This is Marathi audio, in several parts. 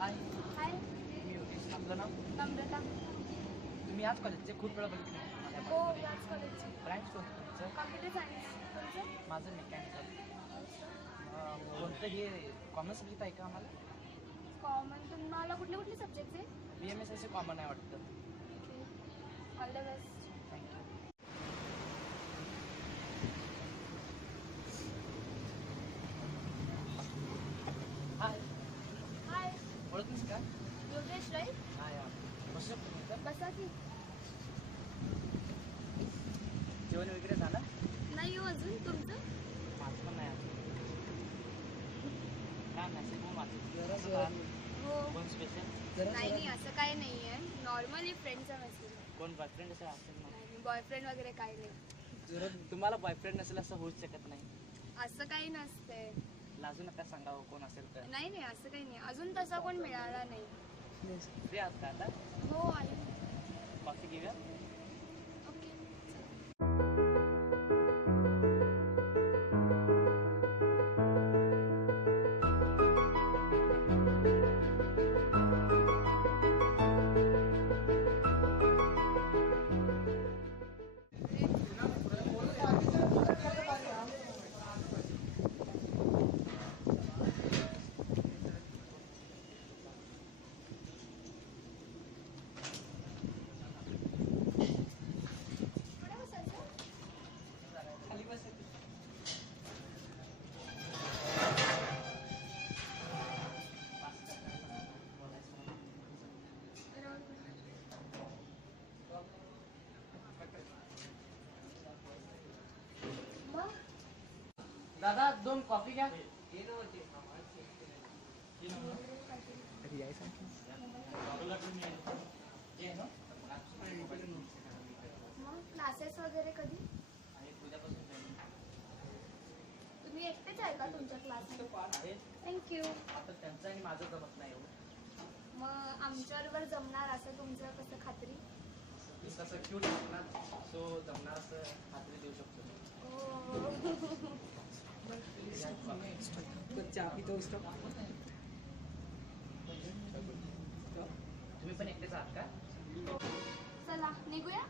हाय, हाय, मी योगेश. आपलं नाव? नम्रता. तुम्ही याच कॉलेजचे खूप वेळा बघितले. हो, याच कॉलेजची. ब्रँच कोणतं तुमचं? Computer science. तुमचं? माझं मेकॅनिकल. कोणतं हे कॉमन सब्जेक्ट आहे का आम्हाला? कॉमन. तुम्हाला कुठले कुठले सब्जेक्ट आहे? BMS असे कॉमन आहे वाटतं. All the best. थँक्यू. हाय, हाय, ओळखलीस का? योगेश राईट. हाय, बसू शकतो मी इथं? बसा की. जेवण वगैरे झालं? नाही हो अजून. तुमचं? माझं पण नाही अजून. काय मेसेज पण वाचत हो. कोण स्पेशल? नाही नाही, असं काही नाही आहे. नॉर्मली फ्रेंडचा मेसेज आहे. कोण बॉयफ्रेंड असं असेल ना? नाही, बॉयफ्रेंड वगैरे काही नाही. तुम्हाला बॉयफ्रेंड नसेल असं होऊच शकत नाही. असं काही नसते. लाजू नका, सांगावं कोण असेल तर. नाही नाही, असं काही नाही. अजून तसा कोण मिळाला नाही. फ्री आहात का आता? हो आहे. कॉफी घेऊया? ओके. कुठे बसायचं? खाली बस. मग दादा 2 कॉफी घ्या. मग क्लासेस वगैरे कधी? तुम्ही एकटेच आहे का तुमच्या क्लासमध्ये? थँक्यू. आता त्यांचं आणि माझं जमत नाही एवढं. मग आमच्याबरोबर जमणार असं तुमचं कसं खात्री? मी तसं क्यूट ना, सो जमणार असं खात्री देऊ शकतो मी. चहा पितो उसका तुम्ही पण एकटेच आहात का? चला निघूया.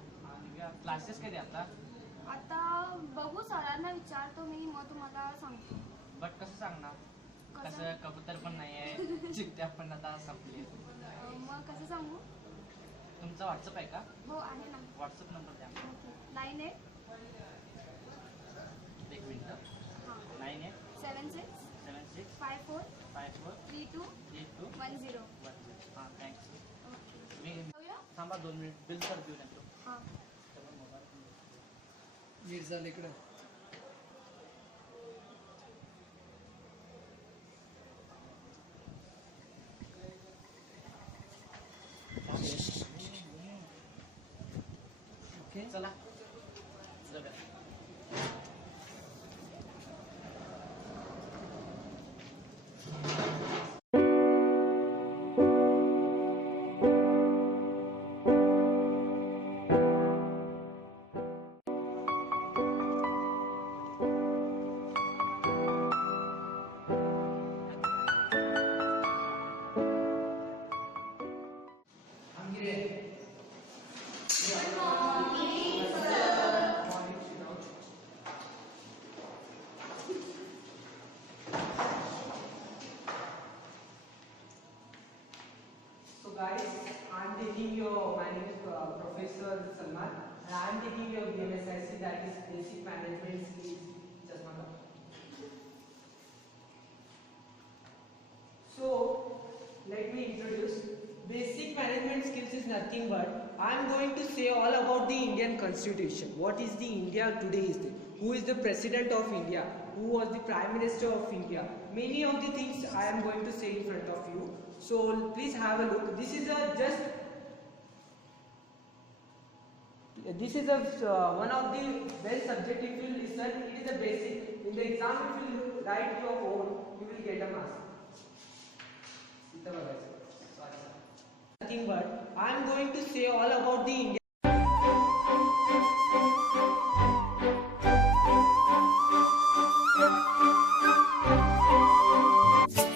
क्लासेस कधी आता? आता बघू, सरांना विचारतो मी, मग तुम्हाला सांगतो. बट कसं सांगणार? कसं कबूतर पण नाही आहे, चिकट्या पण आता संपली. मग कसं सांगू? तुमचा व्हॉट्सअप आहे का? हो आहे ना. व्हॉट्सअप नंबर द्या. 98 एक मिनिट. हां 98 76 76 54 54 32 82 10. 1. हां, थँक्स. ओके. मी जाऊया? थांबा 2 मिनिट, बिल तर देऊन येतो. हां. मिर्झा इकडं. ओके, चला जाऊया. So guys, I'm taking your, my name is Professor Salman, and I'm taking your BMSIC, that is Basic Management Skills. Just one more. So let me introduce. Basic management skills is nothing but I am going to say all about the Indian Constitution. What is the India today is the, who is the President of India, who was the Prime Minister of India. Many of the things I am going to say in front of you. So please have a look. This is a one of the best subject. If you listen, it is a basic. In the exam, if you write your own, you will get a mark. Nothing but I am going to say all about the India.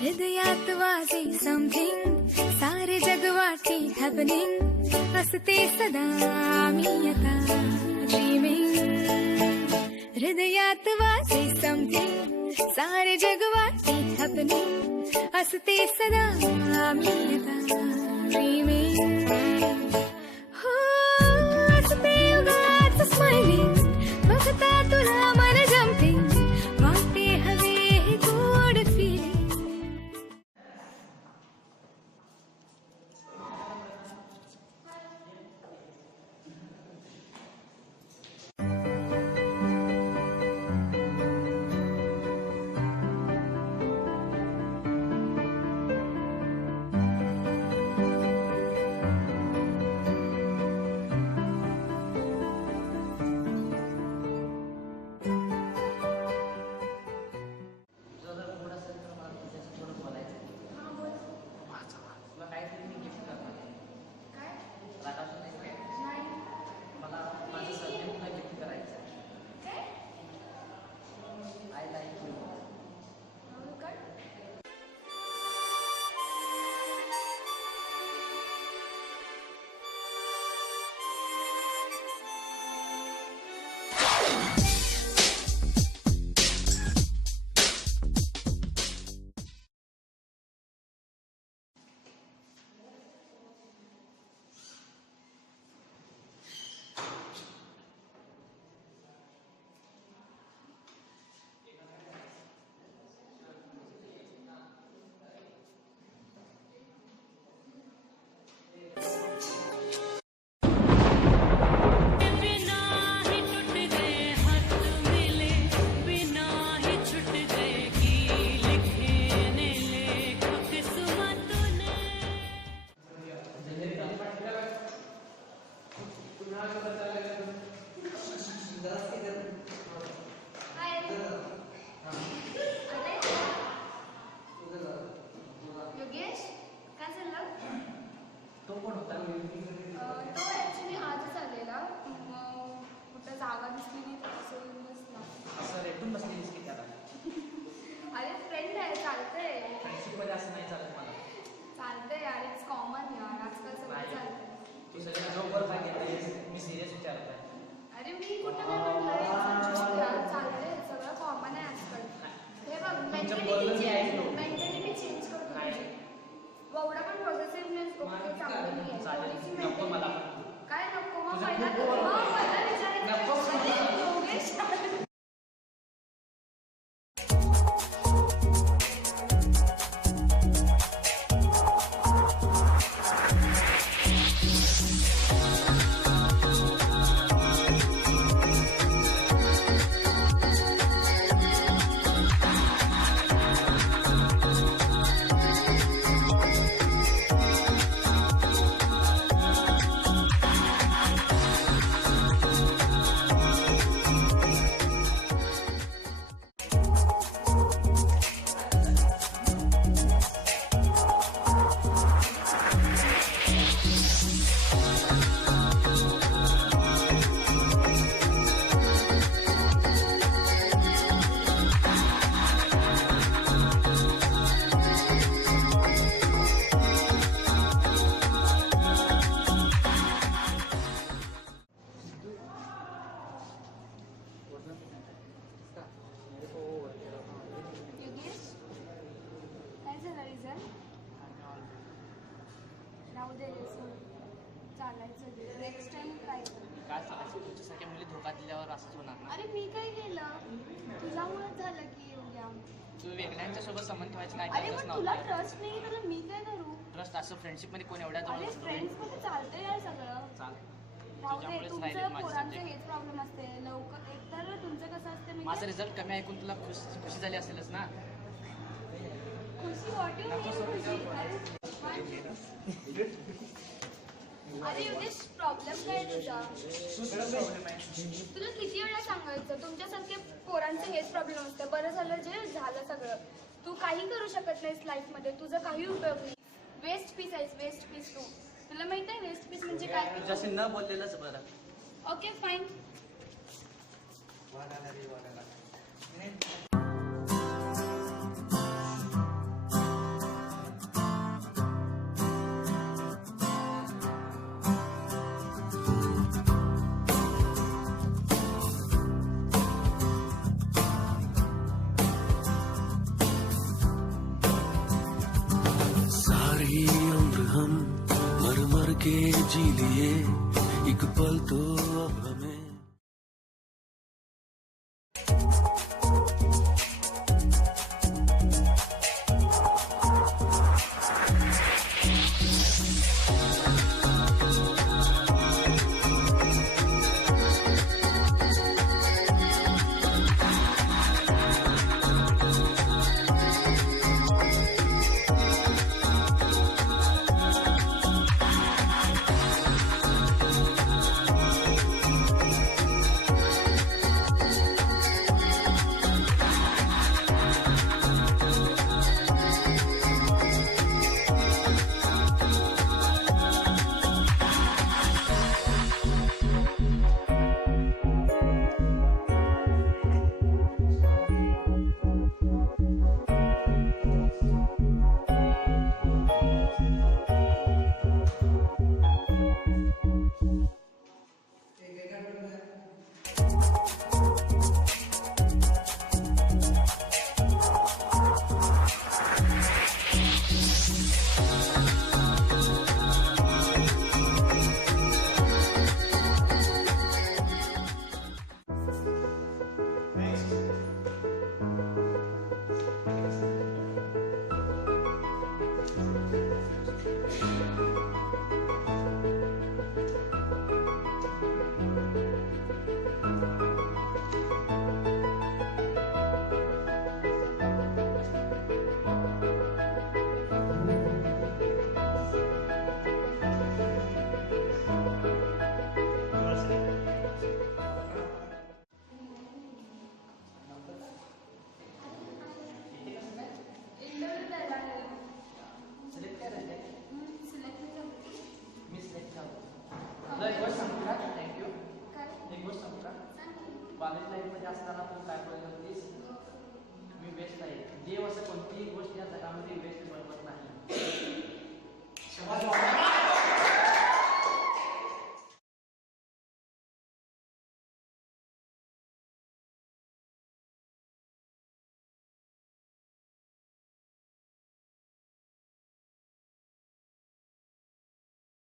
हृदयात वाजे समथिंग सारे जग वाटे हॅपनिंग असते सदा मी आता ड्रीमिंग हृदयात वाटे समथिंग सारे जग वाटे हॅपनिंग असते सदा मी आता ड्रीमिंग हो असते उगाच स्माइलिंग बघता तुला मन जम्पिंग वाटे हवे हे गोड फिलिंग तुझं जर मूड असेल तर मला तुझ्याशी थोडं बोलायचं आहे. हां बोल. तुला काहीतरी मी गिफ्ट करणार आहे. काय? रागावशील नाही काय? नाही. मला माझं सध्या तुला गिफ्ट करायचं आहे. काय? I like you. काय? बिना ही टूट गए हाथ मिले बिना ही छूट गए की लिखने लेख किस्मत ने काय? अरे योगेश काय झालं? तो कोण होता? तो ॲक्च्युली आजच आलेला मग कुठं जागा दिसली नाही तर असं येऊन बसला. असं रेटून बसलेलीस की त्याला? अरे फ्रेंड आहे चालतंय फ्रेंडशिपमध्ये असं नाही चालत मला. चालतंय यार इट्स कॉमन यार आजकाल सगळं नाही. चालतंय. तू सगळं जोकवर काय घेतेस? मी सिरियस विचारत आहे. अरे मी कुठं काय म्हटलंय यार चालतंय सगळं कॉमन आहे आजकाल. हे बघ तुमचं बोलणं मी ऐकलो. मेंटॅलिटी चेंज करतो नाही. तुझी. एवढा पण पॉझिटिव्हनेस ओके चांगलं नाही आहे. चालेल. थोडीशी नको mentality- मला. काय नको मग तुझं पहिला खूप ओळख. मग पहिला विचारायचं नको. अरे, योगेश योगेश काय झालं रिझल्ट? राहू दे रे सोड. चालायचं नेक्स्ट टाइम ट्राय कर. काय चालायचं? तुमच्यासारख्या मुली धोका दिल्यावर असंच होणार ना. अरे मी काय केलं? तुझ्यामुळेच झालं की योग्या. तू वेगळ्यांच्या सोबत संबंध ठेवायचं काय अरे गरजच पण तुला नव्हतं. ट्रस्ट नाही तर मी काय करू? ट्रस्ट असं फ्रेंडशिपमध्ये कोण एवढ्या अरे जवळ फ्रेंड्स मध्ये चालतंय यार सगळं. चाल. राहू दे तुझ्यामुळेच तुमचं राहिले माझे पोरांचं subject. हेच प्रॉब्लेम असते लवकर एकतर तुमचं कसं असतं मी माझा रिझल्ट कमी ऐकून तुला खुशी झाली असेलच ना. खुशी वाटू खुशी अरे योगेश प्रॉब्लेम काय आहे तुझा? प्रॉब्लेम आहे. तुला किती वेळा सांगायचं तुमच्यासारखे पोरांचे हेच प्रॉब्लेम असते. बरं झालं जे झालं सगळं. तू काही करू शकत नाहीस लाईफमध्ये. तुझा काही उपयोग नाही. वेस्ट पीस आहेस वेस्ट पीस तू. तुला माहित आहे वेस्ट पीस म्हणजे काय? तुझ्याशी न बोललेलंच बरं. Okay fine. के जी लिए एक पल तो अब हमें